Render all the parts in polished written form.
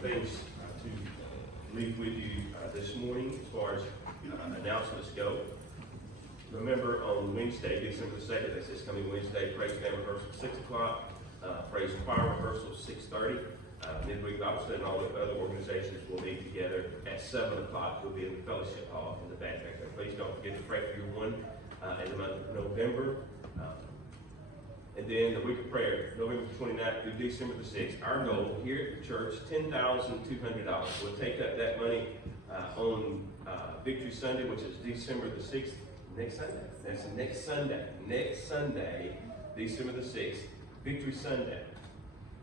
things to leave with you this morning as far as announcements go. Remember on Wednesday, December the 2nd, that's this coming Wednesday, praise band rehearsal 6 o'clock, praise choir rehearsal 6:30. Midweek Bible study and all the other organizations will meet together at 7 o'clock. We'll be in the fellowship hall in the back there. Please don't forget to pray for your one in the month of November. And then the week of prayer, November 29th through December the 6th. Our goal here at the church, $10,200. We'll take up that money on Victory Sunday, which is December the 6th. Next Sunday. That's next Sunday. Next Sunday, December the 6th. Victory Sunday.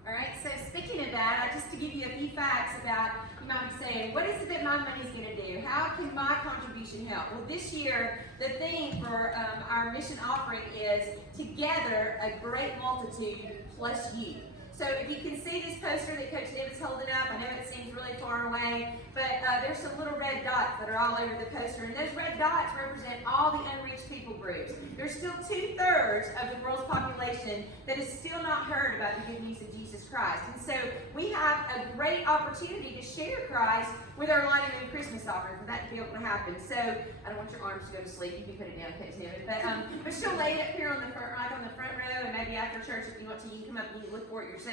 All right, so speaking of that, just to give you a few facts about, you might be saying, what is it that my money's going to do? How can my contribution help? Well, this year, the theme for our mission offering is Together, a Great Multitude plus You. So if you can see this poster that Coach David's holding up, I know it seems really far away, but there's some little red dots that are all over the poster, and those red dots represent all the unreached people groups. There's still 2/3 of the world's population that has still not heard about the good news of Jesus Christ. And so we have a great opportunity to share Christ with our Lighting Moon Christmas offering for that to be able to happen. So I don't want your arms to go to sleep. You can put it down, Coach David. But she'll lay it up here on the front, right on the front row, and maybe after church if you want to, you can come up and you look for it yourself.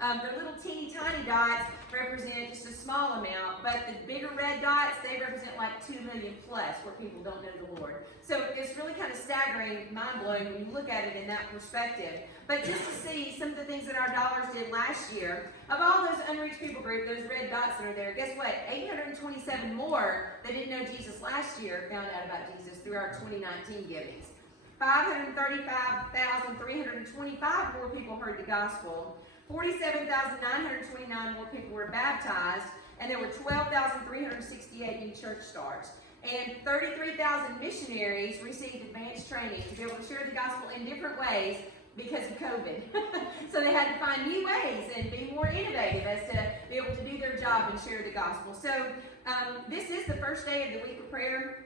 The little teeny tiny dots represent just a small amount, but the bigger red dots, they represent like 2 million plus where people don't know the Lord. So it's really kind of staggering, mind-blowing when you look at it in that perspective. But just to see some of the things that our dollars did last year, of all those unreached people group, those red dots that are there, guess what? 827 more that didn't know Jesus last year found out about Jesus through our 2019 givings. 535,325 more people heard the gospel. 47,929 more people were baptized, and there were 12,368 new church starts. And 33,000 missionaries received advanced training to be able to share the gospel in different ways because of COVID. So they had to find new ways and be more innovative as to be able to do their job and share the gospel. So this is the first day of the week of prayer.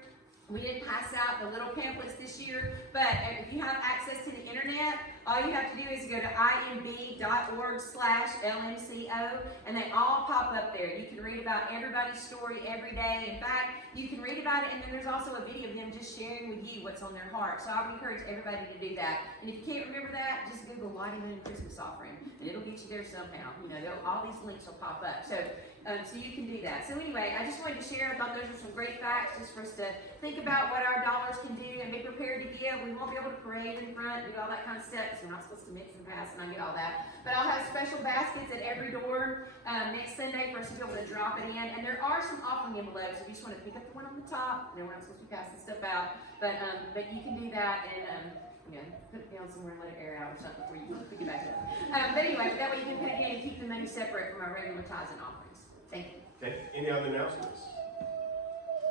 We didn't pass out the little pamphlets this year, but if you have access to the internet, all you have to do is go to imb.org/LMCO, and they all pop up there. You can read about everybody's story every day. In fact, you can read about it, and then there's also a video of them just sharing with you what's on their heart. So I would encourage everybody to do that. And if you can't remember that, just Google Lighting Moon Christmas Offering, and it'll get you there somehow. You know, all these links will pop up. So you can do that. So anyway, I just wanted to share. I thought those were some great facts just for us to think about what our dollars can do and be prepared to give. We won't be able to parade in front, do all that kind of stuff, because we're not supposed to mix and pass, and I get all that. But I'll have special baskets at every door next Sunday for us to be able to drop it in. And there are some offering envelopes if you just want to pick up the one on the top. And we're not supposed to be passing stuff out. But you can do that and put it down somewhere and let it air out or something before you pick it back up. But anyway, that way you can put it in and keep the money separate from our regular tithes and offerings. Thank you. Okay. Any other announcements?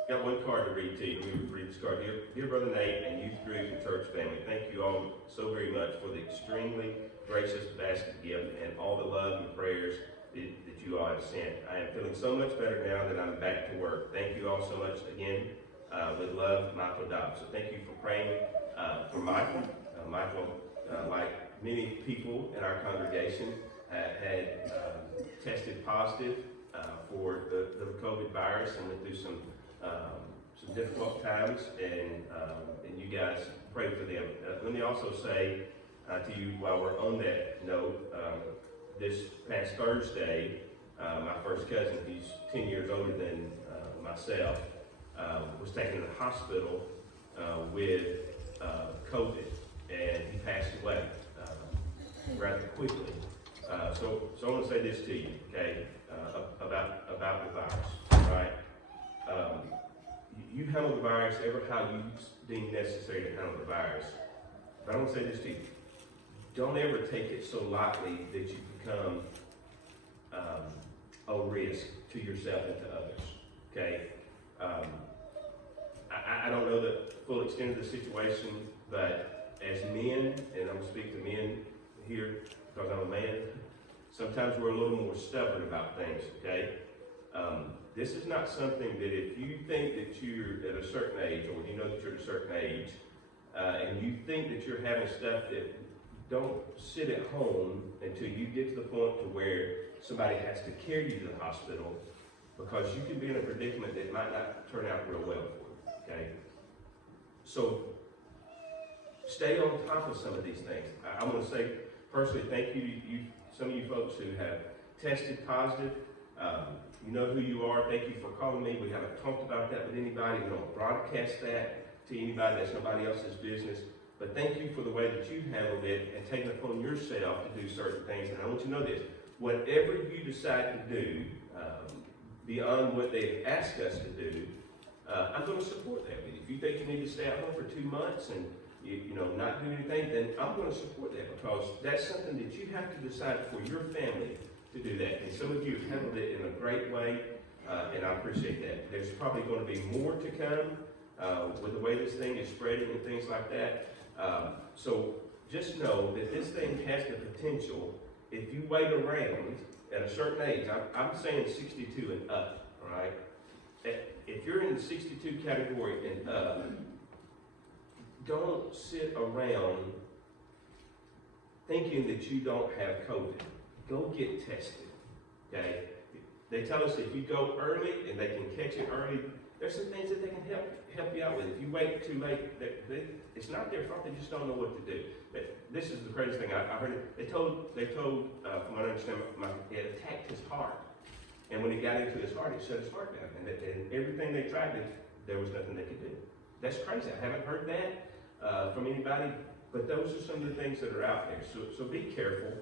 Got one card to read to you. Let me read this card. Dear Brother Nate and youth group and church family, thank you all so very much for the extremely gracious basket gift and all the love and prayers that you all have sent. I am feeling so much better now that I'm back to work. Thank you all so much again. With love, Michael Dobbs. So thank you for praying for Michael. Michael, like many people in our congregation, had tested positive for the COVID virus and went through some difficult times, and you guys pray for them. Let me also say to you, while we're on that note, this past Thursday, my first cousin, he's 10 years older than myself, was taken to the hospital with COVID, and he passed away rather quickly. So I want to say this to you, okay, about the virus, right? You handle the virus ever how you deem necessary to handle the virus. But I want to say this to you. Don't ever take it so lightly that you become a risk to yourself and to others, okay? I don't know the full extent of the situation, but as men, and I'm going to speak to men here because I'm a man, sometimes we're a little more stubborn about things, okay? This is not something that if you think that you're at a certain age, or you know that you're at a certain age, and you think that you're having stuff that don't sit at home until you get to the point to where somebody has to carry you to the hospital, because you can be in a predicament that might not turn out real well for you, okay? So stay on top of some of these things. I want to say personally thank you to some of you folks who have tested positive. You know who you are. Thank you for calling me. We haven't talked about that with anybody. We don't broadcast that to anybody. That's nobody else's business. But thank you for the way that you've handled it and taken it upon yourself to do certain things. And I want you to know this. Whatever you decide to do, beyond what they've asked us to do, I'm going to support that. If you think you need to stay at home for 2 months and you know, not do anything, then I'm going to support that, because that's something that you have to decide for your family to do that. And some of you have handled it in a great way, and I appreciate that. There's probably going to be more to come with the way this thing is spreading and things like that. So just know that this thing has the potential, if you wait around at a certain age, I'm saying 62 and up, all right? If you're in the 62 category and up, don't sit around thinking that you don't have COVID. Go get tested, okay? They tell us if you go early and they can catch it early, there's some things that they can help you out with. If you wait too late, it's not their fault. They just don't know what to do. But this is the crazy thing. I heard it. They told, from what I understand, it attacked his heart. And when it got into his heart, it shut his heart down. And everything they tried, there was nothing they could do. That's crazy. I haven't heard that from anybody, but those are some of the things that are out there. So be careful.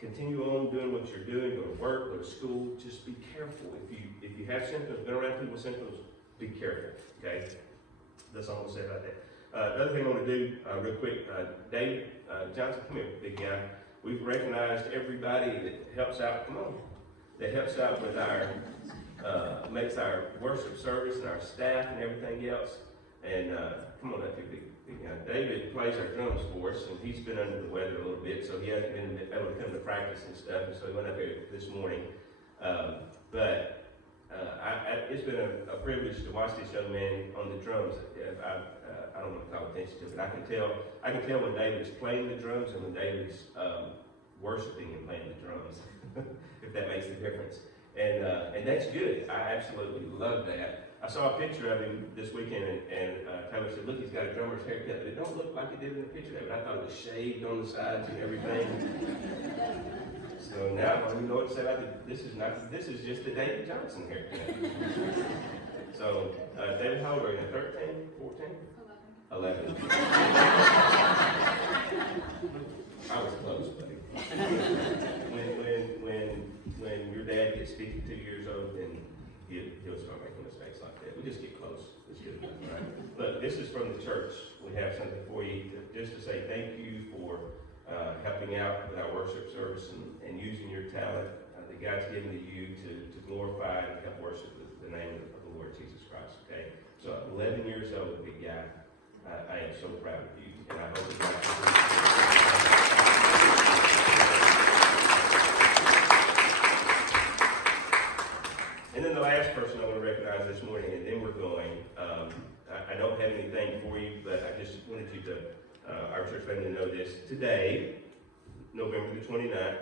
Continue on doing what you're doing. Go to work, go to school. Just be careful. If you have symptoms, been around people with symptoms, be careful. Okay? That's all I'm gonna say about that. Another thing I want to do real quick, Dave Johnson, come here, big guy. We've recognized everybody that helps out. Come on, that helps out with our makes our worship service and our staff and everything else. And come on up here, big guy. David plays our drums for us, and he's been under the weather a little bit, so he hasn't been able to come to practice and stuff. And so he went up here this morning. It's been a privilege to watch this young man on the drums. I don't want to call attention to it, but I can tell when David's playing the drums and when David's worshiping and playing the drums, if that makes a difference. And that's good. I absolutely love that. I saw a picture of him this weekend, and Tyler said, "Look, he's got a drummer's haircut, but it don't look like it did in the picture of it. I thought it was shaved on the sides and everything." So now, you know what to say about it. This is just the David Johnson haircut. So, David, how old are you? 13, 14? 11. I was close, buddy. When your dad gets 52 years old, then he'll start making mistakes like that. We just get close. It's good enough, right? Look, this is from the church. We have something for you just to say thank you for helping out with our worship service and using your talent that God's given to you to glorify and help worship the name of the Lord Jesus Christ, okay? So 11 years old, big guy. I am so proud of you, and I hope that And then the last person I want to recognize this morning, and then we're going. I don't have anything for you, but I just wanted you to, our church family, to know this. Today, November the 29th,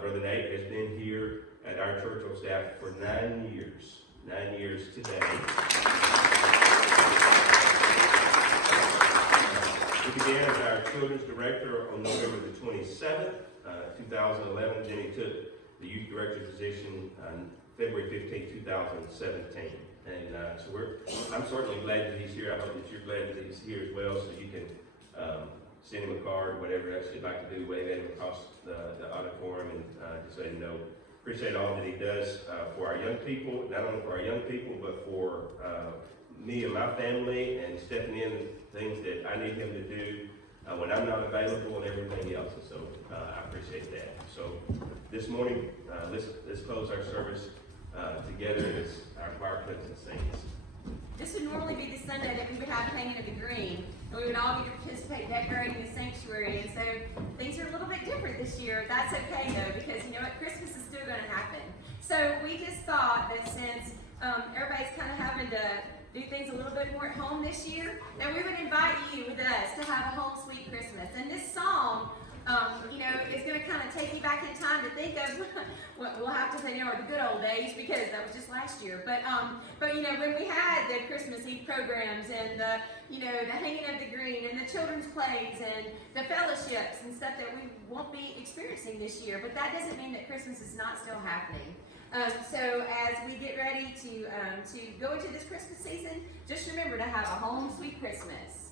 Brother Nate has been here at our church on staff for 9 years. 9 years today. He began as our children's director on November the 27th, 2011. Then he took the youth director position on February 15, 2017. And so I'm certainly glad that he's here. I hope that you're glad that he's here as well, so you can send him a card, whatever else you'd like to do, wave at him across the auditorium and just let him know. Appreciate all that he does for our young people, not only for our young people, but for me and my family, and stepping in things that I need him to do when I'm not available and everything else. And so I appreciate that. So this morning, let's close our service together as our choir plays and sings. This would normally be the Sunday that we would have hanging of the green, and we would all get to participate decorating the sanctuary. And so things are a little bit different this year. That's okay though, because you know what? Christmas is still going to happen. So we just thought that since everybody's kind of having to do things a little bit bit more at home this year, then we would invite you with us to have a home sweet Christmas. And this song, you know, is going to kind of take you back in time to think of what we'll have to say, you know, the good old days, because that was just last year. But you know, when we had the Christmas Eve programs and the, you know, the hanging of the green and the children's plays and the fellowships and stuff that we won't be experiencing this year. But that doesn't mean that Christmas is not still happening. So as we get ready to go into this Christmas season, just remember to have a home sweet Christmas.